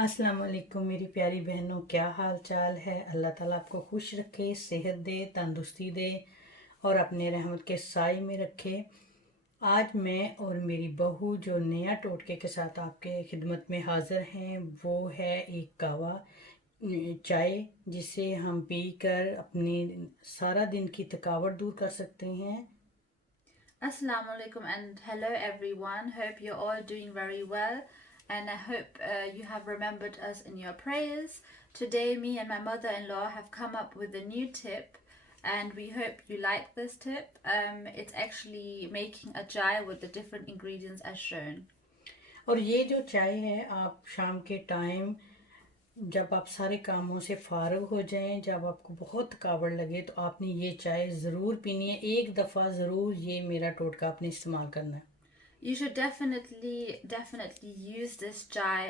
अस्सलाम वालेकुम मेरी प्यारी बहनों, क्या हाल चाल है। अल्लाह ताला आपको खुश रखे, सेहत दे, तंदुरुस्ती दे और अपने रहमत के साए में रखे। आज मैं और मेरी बहू जो नया टोटके के साथ आपके खिदमत में हाज़िर हैं वो है एक कहवा चाय, जिसे हम पीकर अपनी सारा दिन की थकावट दूर कर सकते हैं। Assalamu alaikum and hello everyone. Hope you're all doing very well and I hope you have remembered us in your prayers. Today, me and my mother in law have come up with a new tip and we hope you like this tip. It's actually making a chai with the different ingredients as shown. और ये जो चाय है, आप शाम के टाइम जब आप सारे कामों से फारग हो जाएं, जब आपको बहुत थकावट लगे, तो आपने ये चाय ज़रूर पीनी है। एक दफ़ा ज़रूर ये मेरा टोटका आपने इस्तेमाल करना है। You should definitely use this chai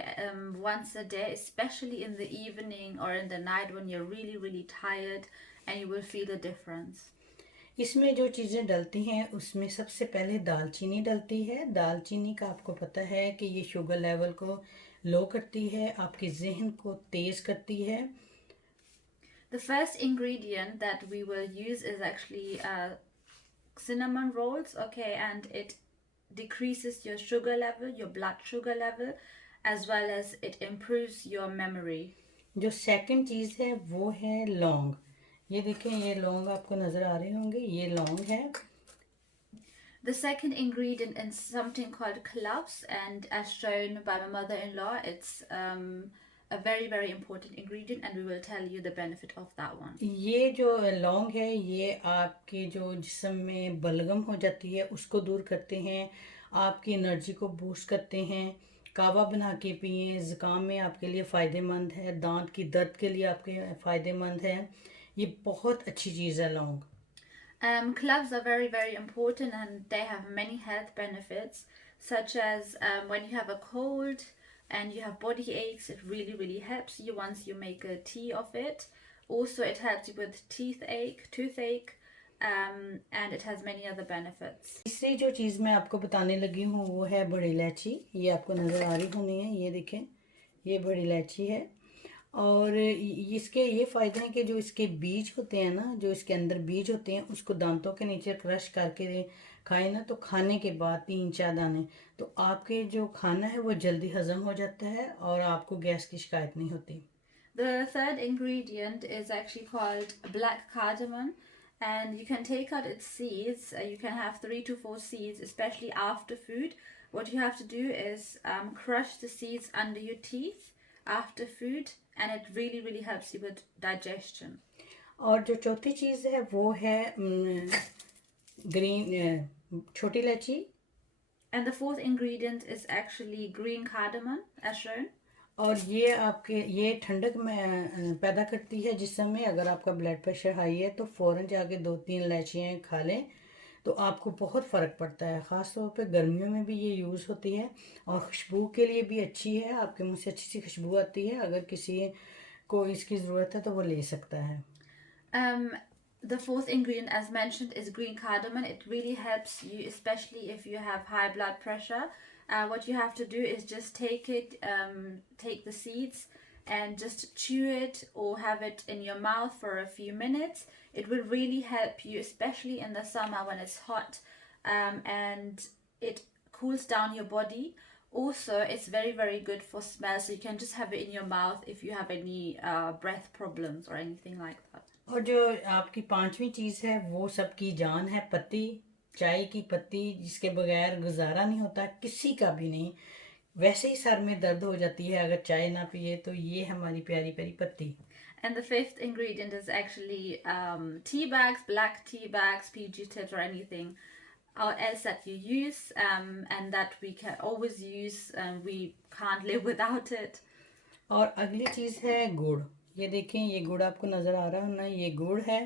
once a day, especially in the evening or in the night when you're really tired, and you will feel the difference. इसमें जो चीज़ें डलती हैं उसमें सबसे पहले दालचीनी डलती है। दालचीनी का आपको पता है कि ये शुगर लेवल को लो करती है, आपके जहन को तेज़ करती है। The first ingredient that we will use is actually cinnamon rolls, okay, and it decreases your sugar level, your blood sugar level, as well as it improves your memory. जो सेकंड चीज़ है वो है लौंग। ये देखें, ये लौंग आपको नज़र आ रहे होंगे, ये लौंग है। The second ingredient is something called cloves, and as shown by my mother in law, it's a very important ingredient, and we will tell you the benefit of that one. ये जो लौंग है ये आपके जो जिस्म में बलगम हो जाती है उसको दूर करते हैं, आपकी एनर्जी को बूस्ट करते हैं। कावा बना के पिए, ज़ुकाम में आपके लिए फ़ायदेमंद है, दांत की दर्द के लिए आपके फ़ायदेमंद है। ये बहुत अच्छी चीज़ है लौंग। Cloves are very important and they have many health benefits, such as when you have a cold and you have body aches, it really helps you once you make a tea of it. Also, it helps you with toothache, and it has many other benefits. तीसरी जो चीज़ मैं आपको बताने लगी हूँ वो है बड़ी इलायची। ये आपको नज़र आ रही होनी है, ये देखें, ये बड़ी इलायची है। और इसके ये फ़ायदे हैं कि जो इसके बीज होते हैं ना, जो इसके अंदर बीज होते हैं, उसको दांतों के नीचे क्रश करके खाएं ना, तो खाने के बाद 3-4 दाने, तो आपके जो खाना है वो जल्दी हज़म हो जाता है और आपको गैस की शिकायत नहीं होती। The third ingredient is actually called black cardamom, and you can take out its seeds. You can have 3 to 4 seeds, especially after food. What you have to do is crush the seeds under your teeth after food, and it really helps you with digestion. और जो चौथी चीज़ है वो है छोटी इलायची। And the fourth ingredient is actually green cardamom, as shown. और ये आपके ये ठंडक में पैदा करती है जिस्म में। अगर आपका ब्लड प्रेशर हाई है तो फ़ौरन जाके 2-3 इलायचियाँ खा लें, तो आपको बहुत फ़र्क पड़ता है। ख़ास तौर पे गर्मियों में भी ये यूज़ होती है और खुशबू के लिए भी अच्छी है, आपके मुंह से अच्छी सी खुशबू आती है। अगर किसी को इसकी ज़रूरत है तो वो ले सकता है। Um, the fourth ingredient, as mentioned, is green cardamom. It really helps you, especially if you have high blood pressure. What you have to do is just take the seeds and just chew it or have it in your mouth for a few minutes. It will really help you, especially in the summer when it's hot, and it cools down your body. Also, it's very good for smell, so you can just have it in your mouth if you have any breath problems or anything like that. और जो आपकी पांचवी चीज़ है वो सबकी जान है, पत्ती। चाय की पत्ती जिसके बगैर गुजारा नहीं होता, किसी का भी नहीं। वैसे ही सर में दर्द हो जाती है अगर चाय ना पिए, तो ये हमारी प्यारी प्यारी पत्ती। And the fifth ingredient is actually tea bags, black tea bags, PG tips, or anything else that you use, and that we can always use, and we can't live without it. और अगली चीज़ है गुड़। ये देखें, ये गुड़ आपको नज़र आ रहा है ना, ये गुड़ है।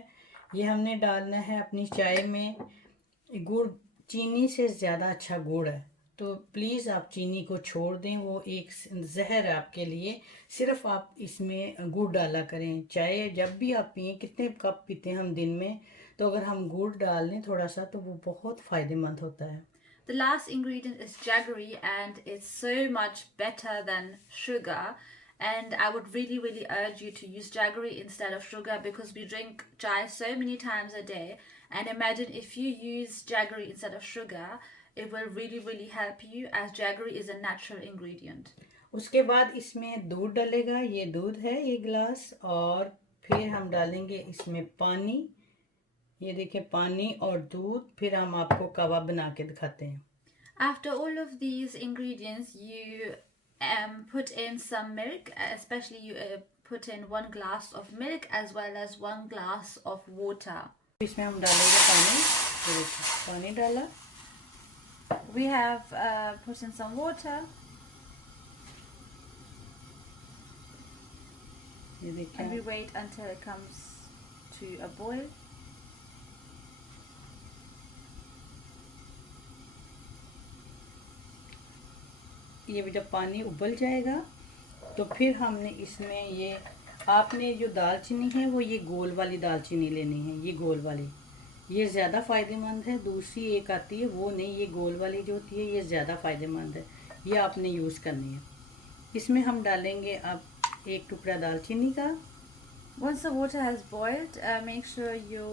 ये हमने डालना है अपनी चाय में। गुड़ चीनी से ज़्यादा अच्छा गुड़ है, तो प्लीज़ आप चीनी को छोड़ दें, वो एक जहर है आपके लिए। सिर्फ आप इसमें गुड़ डाला करें। चाय जब भी आप पिए, कितने कप पीते हैं हम दिन में, तो अगर हम गुड़ डाल लें थोड़ा सा तो वो बहुत फ़ायदेमंद होता है। The last ingredient is jaggery, and it's so much better than sugar. And I would really urge you to use jaggery instead of sugar, because we drink chai so many times a day. And imagine if you use jaggery instead of sugar, it will really help you, as jaggery is a natural ingredient. उसके बाद इसमें दूध डालेगा, ये दूध है 1 गिलास, और फिर हम डालेंगे इसमें पानी। ये देखिए पानी और दूध, फिर हम आपको कावा बना के दिखाते हैं। After all of these ingredients, you put in some milk, especially you put in 1 glass of milk as well as 1 glass of water. इसमें हम डालेंगे पानी, ये देखिए पानी डाला। We have put in some water. ये देखिए, and we wait until it comes to a boil. ये जब पानी उबल जाएगा तो फिर हमने इसमें ये, आपने जो दालचीनी है वो ये गोल वाली दालचीनी लेनी है, ये गोल वाली, ये ज़्यादा फ़ायदेमंद है। दूसरी एक आती है वो नहीं, ये गोल वाली जो होती है ये ज़्यादा फ़ायदेमंद है, ये आपने यूज़ करनी है। इसमें हम डालेंगे अब 1 टुकड़ा दालचीनी का। Once the water has boiled, make sure you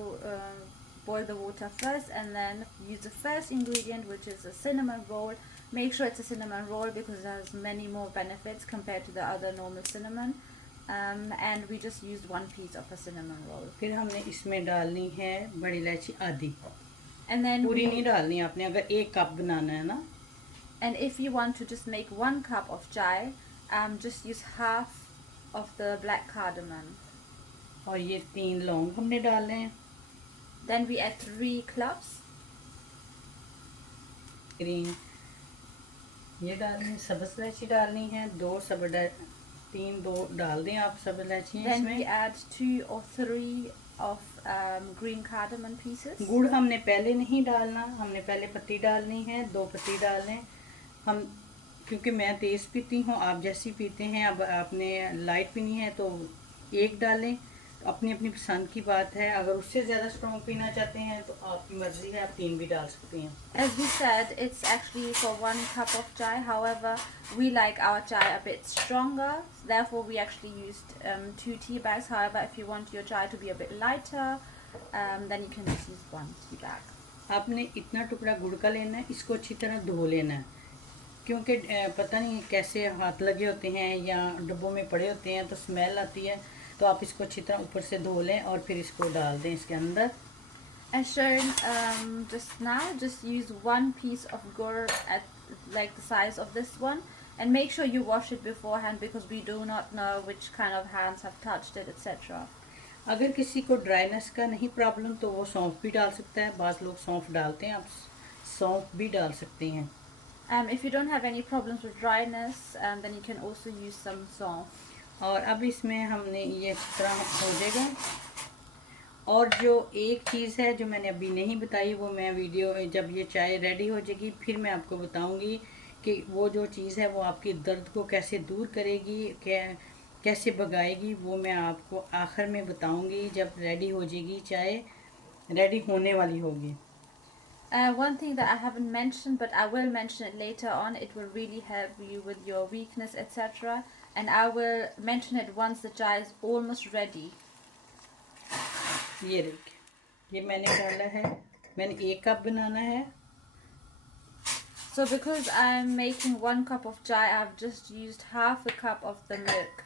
boil the water first and then use the first ingredient, which is a cinnamon roll. Make sure it's a cinnamon roll because it has many more benefits compared to the other normal cinnamon. And we just used 1 piece of a cinnamon roll. फिर हमने इसमें डालनी है बड़ी इलायची आधी, And then पूरी नहीं डालनी आपने, अगर 1 कप बनाना है ना। And if you want to just make 1 cup of chai, just use half of the black cardamom. और ये 3 लौंग हमने डालने हैं। Then we add 3 cloves. Green ये डालनी है, सब्ज़ इलायची डालनी है, 2 डाल दें आप सब इलायची Then इसमें। we add 2 or 3 of green cardamom pieces. गुड़ हमने पहले नहीं डालना, हमने पहले पत्ती डालनी है, 2 पत्ती डालने हम, क्योंकि मैं तेज़ पीती हूँ, आप जैसी पीते हैं, अब आपने लाइट पीनी है तो 1 डालें, अपनी अपनी पसंद की बात है। अगर उससे ज़्यादा स्ट्रॉन्ग पीना चाहते हैं तो आपकी मर्ज़ी है, आप 3 भी डाल सकती हैं। As we said, it's actually for 1 cup of chai. However, we like our chai a bit stronger. Therefore, we actually used 2 tea bags. However, if you want your chai to be a bit lighter, then you can just use 1 tea bag. आपने इतना टुकड़ा गुड़ का लेना है, इसको अच्छी तरह धो लेना है, क्योंकि पता नहीं कैसे हाथ लगे होते हैं या डब्बों में पड़े होते हैं तो स्मेल आती है, तो आप इसको अच्छी तरह ऊपर से धो लें और फिर इसको डाल दें इसके अंदर। As shown just now, just use 1 piece of gurr at like the size of this one, and make sure you wash it beforehand because we do not know which kind of hands have touched it, etc. अगर किसी को ड्राइनेस का नहीं प्रॉब्लम तो वो सौंफ भी डाल सकता है, बाज़ लोग सौंफ डालते हैं, आप सौंफ भी डाल सकते हैं। If you don't have any problems with dryness, then you can also use some sauce. और अब इसमें हमने ये इस तरह हो जाएगा। और जो एक चीज़ है जो मैंने अभी नहीं बताई, वो मैं वीडियो जब ये चाय रेडी हो जाएगी फिर मैं आपको बताऊंगी कि वो जो चीज़ है वो आपकी दर्द को कैसे दूर करेगी, कैसे भगाएगी, वो मैं आपको आखिर में बताऊंगी जब रेडी हो जाएगी, चाय रेडी होने वाली होगी। One thing that I haven't mentioned, but I will mention it later on, it will really help you with your weakness, etc. And I will mention it once the chai is almost ready. ये देखिए, ये मैंने डाला है, मैंने 1 कप बनाना है। So because I'm making 1 cup of chai, I've just used half a cup of the milk.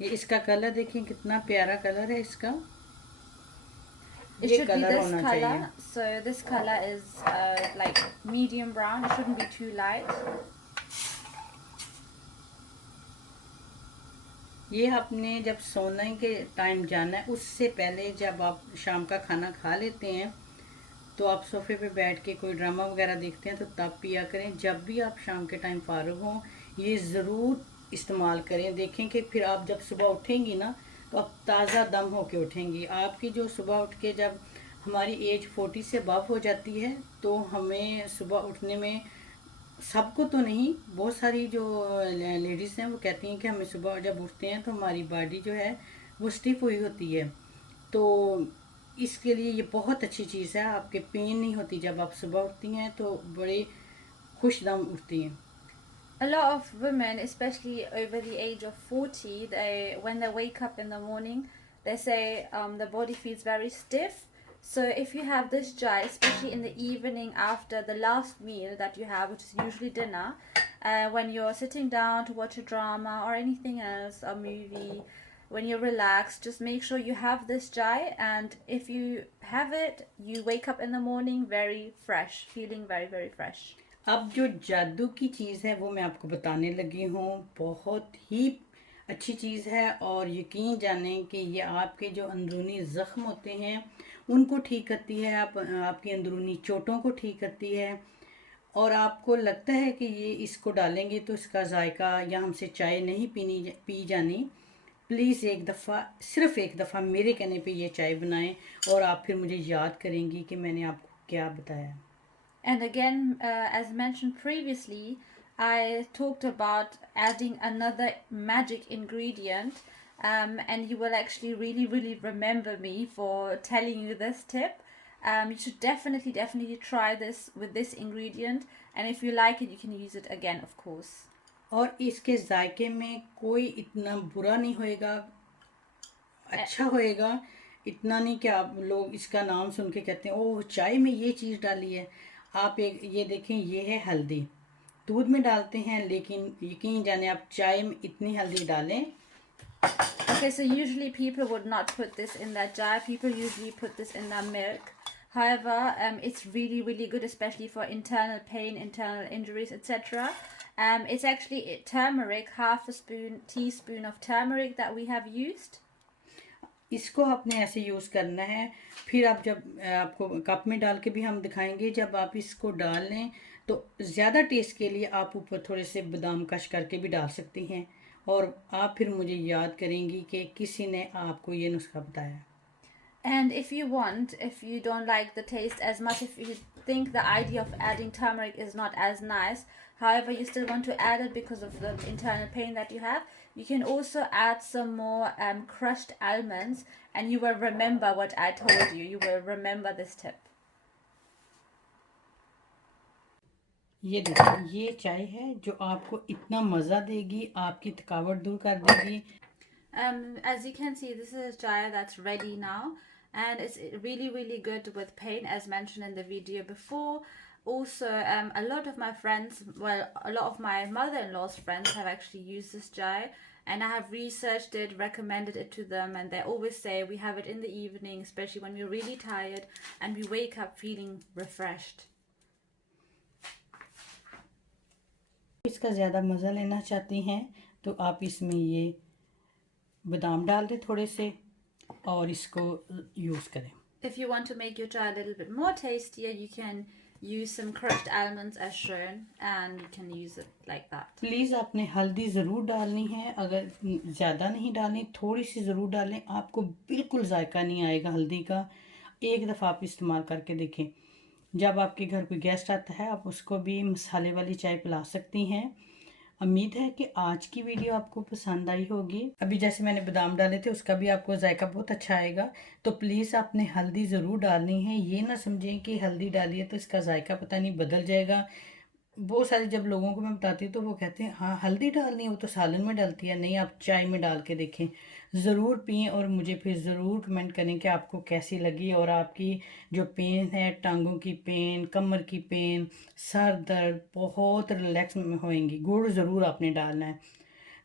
ये इसका कलर देखिए कितना प्यारा कलर है इसका, It ये should be कलर this होना color. चाहिए। So this color is like medium brown. It shouldn't be too light. ये आपने जब सोने के टाइम जाना है, उससे पहले जब आप शाम का खाना खा लेते हैं तो आप सोफे पे बैठ के कोई ड्रामा वगैरह देखते हैं तो तब पिया करें। जब भी आप शाम के टाइम फारिग हों ये ज़रूर इस्तेमाल करें। देखें कि फिर आप जब सुबह उठेंगी ना तो आप ताज़ा दम होके उठेंगी। आपकी जो सुबह उठ के जब हमारी एज 40 से अबव हो जाती है तो हमें सुबह उठने में, सबको तो नहीं, बहुत सारी जो लेडीज़ हैं वो कहती हैं कि हमें सुबह जब उठते हैं तो हमारी बॉडी जो है वो स्टिफ हुई होती है, तो इसके लिए ये बहुत अच्छी चीज़ है। आपके पेन नहीं होती, जब आप सुबह उठती हैं तो बड़े खुश दम उठती हैं। A lot of women, especially over the age of 40, when they wake up in the morning, they say the body feels very stiff. So if you have this chai, especially in the evening after the last meal that you have, which is usually dinner, when you're sitting down to watch a drama or anything else, a movie, when you're relaxed, just make sure you have this chai, and if you have it, you wake up in the morning very fresh, feeling very, very fresh. अब जो जादू की चीज़ है वो मैं आपको बताने लगी हूँ। बहुत ही अच्छी चीज़ है और यकीन जानें कि ये आपके जो अंदरूनी ज़ख्म होते हैं उनको ठीक करती है, आपकी अंदरूनी चोटों को ठीक करती है। और आपको लगता है कि ये इसको डालेंगे तो इसका जायका या हमसे चाय नहीं पी जानी, प्लीज़ एक दफ़ा, सिर्फ एक दफ़ा मेरे कहने पे ये चाय बनाएं और आप फिर मुझे याद करेंगी कि मैंने आपको क्या बताया। And again, as mentioned previously, I talked about adding another magic ingredient, and you will actually really, really remember me for telling you this tip. You should definitely, definitely try this with this ingredient, and if you like it, you can use it again, of course. और इसके जायके में कोई इतना बुरा नहीं होएगा, अच्छा होएगा। इतना नहीं कि आप लोग इसका नाम सुन के कहते हैं ओह चाय में ये चीज़ डाली है। आप एक ये देखें, ये है हल्दी, दूध में डालते हैं लेकिन यकीन जाने आप चाय में इतनी हल्दी डालें। Okay, so usually people would not put this in their chai. People usually put this in their milk. However, it's really, really good, especially for internal pain, internal injuries, etc. It's actually turmeric, half a teaspoon of turmeric that we have used. इसको आपने ऐसे यूज़ करना है। फिर आप जब आपको कप में डाल के भी हम दिखाएंगे, जब आप इसको डाल लें तो ज़्यादा टेस्ट के लिए आप ऊपर थोड़े से बादाम कश करके भी डाल सकती हैं और आप फिर मुझे याद करेंगी कि किसी ने आपको ये नुस्खा बताया। And if you want, if you don't like the taste as much, if you think the idea of adding turmeric is not as nice, however, you still want to add it because of the internal pain that you have, you can also add some more crushed almonds, and you will remember what I told you. You will remember this tip. ये देखिए, ये चाय है जो आपको इतना मज़ा देगी, आपकी थकावट दूर कर देगी। As you can see, this is a chai that's ready now, and it's really, really good with pain, as mentioned in the video before. Also, a lot of my friends, well, a lot of my mother-in-law's friends have actually used this chai, and I have researched it, recommended it to them, and they always say we have it in the evening, especially when we're really tired and we wake up feeling refreshed. इसका ज़्यादा मज़ा लेना चाहती हैं तो आप इसमें ये बादाम डाल दें थोड़े से और इसको यूज़ करें। If you want to make your chai a little bit more tastier, you can use some crushed almonds as shown, and you can use it like that. Please आपने हल्दी ज़रूर डालनी है, अगर ज़्यादा नहीं डालनी थोड़ी सी ज़रूर डालें, आपको बिल्कुल जायका नहीं आएगा हल्दी का। एक दफ़ा आप इस्तेमाल करके देखें। जब आपके घर कोई गेस्ट आता है आप उसको भी मसाले वाली चाय पिला सकती हैं। उम्मीद है कि आज की वीडियो आपको पसंद आई होगी। अभी जैसे मैंने बादाम डाले थे उसका भी आपको जायका बहुत अच्छा आएगा। तो प्लीज़ आपने हल्दी ज़रूर डालनी है, ये ना समझें कि हल्दी डालिए तो इसका जायका पता नहीं बदल जाएगा। बहुत सारे जब लोगों को मैं बताती हूँ तो वो कहते हैं हाँ हल्दी डालनी है, वो तो सालन में डलती है। नहीं, आप चाय में डाल के देखें, ज़रूर पिएं और मुझे फिर ज़रूर कमेंट करें कि आपको कैसी लगी और आपकी जो पेन है, टांगों की पेन, कमर की पेन, सर दर्द, बहुत रिलैक्स में होएंगी। गुड़ ज़रूर आपने डालना है।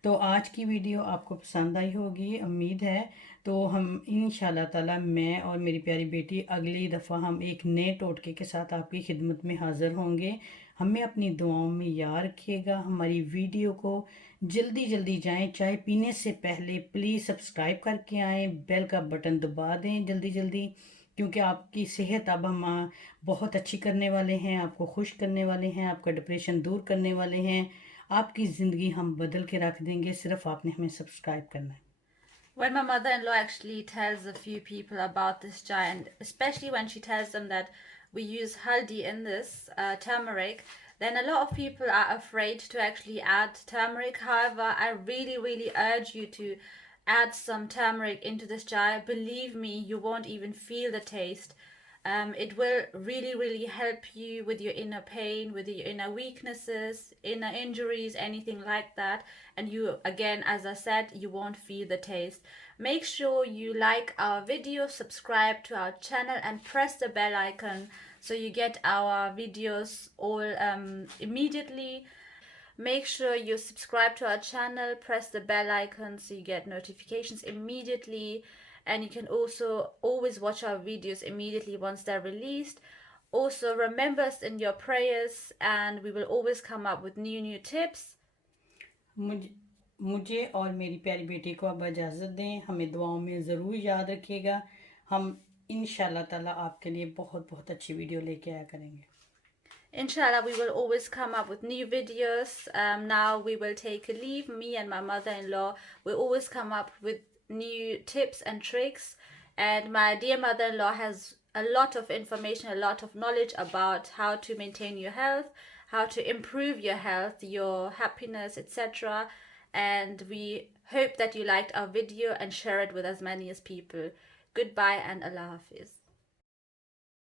तो आज की वीडियो आपको पसंद आई होगी, उम्मीद है। तो हम इंशाल्लाह ताला मैं और मेरी प्यारी बेटी अगली दफ़ा हम एक नए टोटके के साथ आपकी खिदमत में हाज़िर होंगे। हमें अपनी दुआओं में याद रखिएगा। हमारी वीडियो को जल्दी जल्दी जाएं, चाय पीने से पहले प्लीज़ सब्सक्राइब करके आएँ, बेल का बटन दबा दें जल्दी जल्दी, क्योंकि आपकी सेहत अब हम बहुत अच्छी करने वाले हैं, आपको खुश करने वाले हैं, आपका डिप्रेशन दूर करने वाले हैं, आपकी ज़िंदगी हम बदल के रख देंगे। सिर्फ आपने हमें सब्सक्राइब करना है। When my mother-in-law actually tells a few people about this chai, and especially when she tells them that we use haldi in this turmeric, then a lot of people are afraid to actually add turmeric. However, I really, really urge you to add some turmeric into this chai. Believe me, you won't even feel the taste. It will really help you with your inner pain, with your inner weaknesses, inner injuries, anything like that. And you, again, as I said, you won't feel the taste. Make sure you like our video, subscribe to our channel, and press the bell icon so you get our videos all immediately. Make sure you subscribe to our channel, press the bell icon so you get notifications immediately, and you can also always watch our videos immediately once they're released. Also, remember us in your prayers, and we will always come up with new tips. मुझे और मेरी प्यारी बेटी को अब इजाज़त दें। हमें दुआओं में ज़रूर याद रखिएगा। हम इंशाल्लाह ताला आपके लिए बहुत बहुत अच्छी वीडियो लेके आया करेंगे। Inshallah, we will always come up with new videos. Now we will take a leave. Me and my mother-in-law will always come up with new tips and tricks. And my dear mother-in-law has a lot of information, a lot of knowledge about how to maintain your health, how to improve your health, your happiness, etc. And we hope that you liked our video and share it with as many as people. Goodbye and Allah Hafiz.